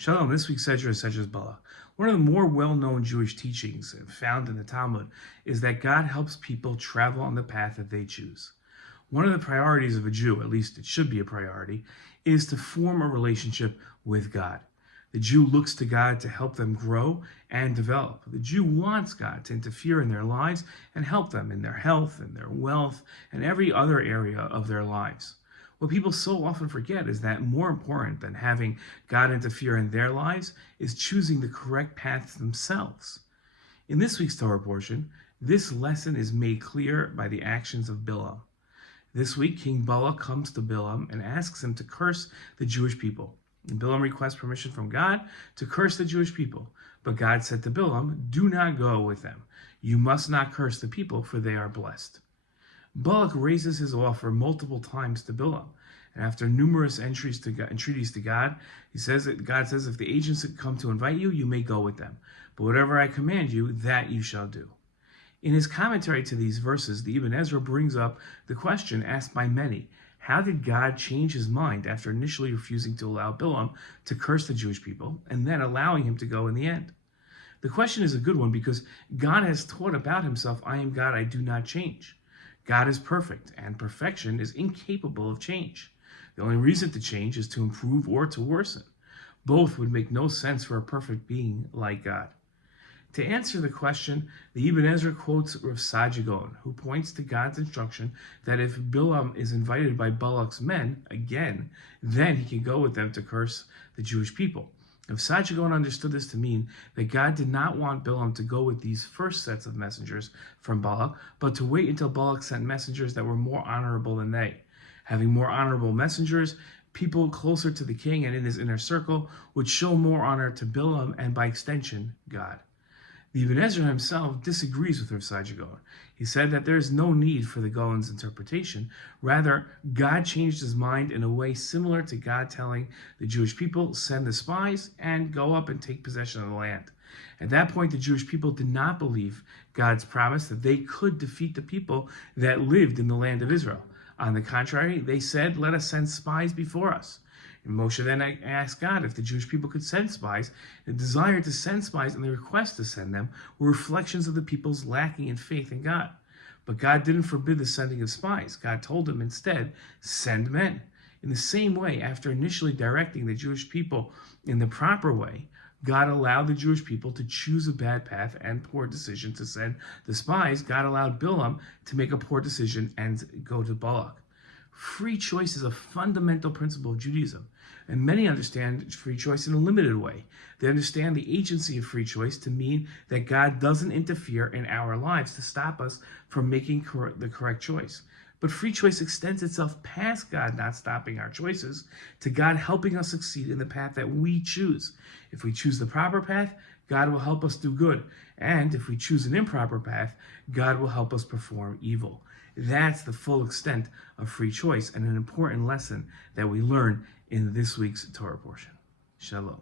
Shalom, this week's Sedra is Sedra's Balak. One of the more well-known Jewish teachings found in the Talmud is that God helps people travel on the path that they choose. One of the priorities of a Jew, at least it should be a priority, is to form a relationship with God. The Jew looks to God to help them grow and develop. The Jew wants God to interfere in their lives and help them in their health and their wealth and every other area of their lives. What people so often forget is that more important than having God interfere in their lives is choosing the correct path themselves. In this week's Torah portion, this lesson is made clear by the actions of Bilam. This week, King Balak comes to Bilam and asks him to curse the Jewish people. And Bilam requests permission from God to curse the Jewish people. But God said to Bilam, "Do not go with them. You must not curse the people, for they are blessed." Balak raises his offer multiple times to Bilam, and after numerous entreaties to God, God says, "If the agents come to invite you, you may go with them. But whatever I command you, that you shall do." In his commentary to these verses, the Ibn Ezra brings up the question asked by many: how did God change his mind after initially refusing to allow Bilam to curse the Jewish people and then allowing him to go in the end? The question is a good one because God has taught about himself, "I am God, I do not change." God is perfect, and perfection is incapable of change. The only reason to change is to improve or to worsen. Both would make no sense for a perfect being like God. To answer the question, the Ibn Ezra quotes Rav Saadia Gaon, who points to God's instruction that if Bilam is invited by Balak's men again, then he can go with them to curse the Jewish people. Rav Saadia Gaon understood this to mean that God did not want Bilam to go with these first sets of messengers from Balak, but to wait until Balak sent messengers that were more honorable than they. Having more honorable messengers, people closer to the king and in his inner circle would show more honor to Bilam and by extension, God. The Ibn Ezra himself disagrees with Rav Saadia Gaon. He said that there is no need for the Gaon's interpretation. Rather, God changed his mind in a way similar to God telling the Jewish people, "Send the spies and go up and take possession of the land." At that point, the Jewish people did not believe God's promise that they could defeat the people that lived in the land of Israel. On the contrary, they said, "Let us send spies before us." And Moshe then asked God if the Jewish people could send spies. The desire to send spies and the request to send them were reflections of the people's lacking in faith in God. But God didn't forbid the sending of spies. God told them instead, "Send men." In the same way, after initially directing the Jewish people in the proper way, God allowed the Jewish people to choose a bad path and poor decision to send the spies. God allowed Bilam to make a poor decision and go to Balak. Free choice is a fundamental principle of Judaism, and many understand free choice in a limited way. They understand the agency of free choice to mean that God doesn't interfere in our lives to stop us from making the correct choice. But free choice extends itself past God not stopping our choices to God helping us succeed in the path that we choose. If we choose the proper path, God will help us do good. And if we choose an improper path, God will help us perform evil. That's the full extent of free choice and an important lesson that we learn in this week's Torah portion. Shalom.